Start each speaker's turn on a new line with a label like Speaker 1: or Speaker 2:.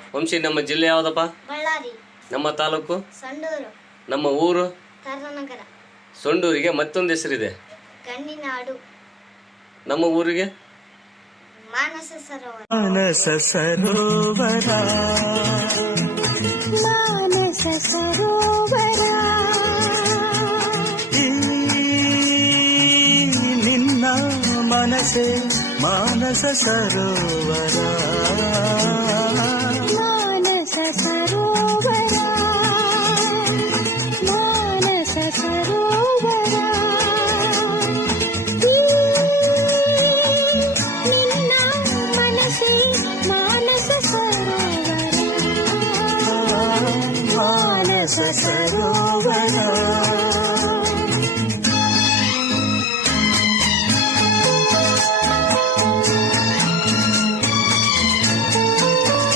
Speaker 1: ವಂಶಿ, ನಮ್ಮ ಜಿಲ್ಲೆ ಯಾವ್ದಪ್ಪ?
Speaker 2: ಬಳ್ಳಾರಿ.
Speaker 1: ನಮ್ಮ ತಾಲೂಕು?
Speaker 2: ಸಂಡೂರು.
Speaker 1: ನಮ್ಮ ಊರು?
Speaker 2: ತರನಗರ.
Speaker 1: ಸೊಂಡೂರಿಗೆ ಮತ್ತೊಂದು ಹೆಸರಿದೆ,
Speaker 2: ಗಣ್ಣಿನಾಡು.
Speaker 1: ನಮ್ಮ ಊರಿಗೆ?
Speaker 2: ಮಾನಸ ಸರೋವರ.
Speaker 3: ಮಾನಸ ಸರೋವರ, ಮಾನಸ ಸರೋವರ, ನಿನ್ನ ಮನಸೆ ಮಾನಸ ಸರೋವರ, ಮಾನಸ ಸರೋವರ, ಮಾನಸ ಸರೋವರ, ನಿನ್ನ ಮನಸೆ ಮಾನಸ ಸರೋವರ, ಮಾನಸ ಸರೋವರ.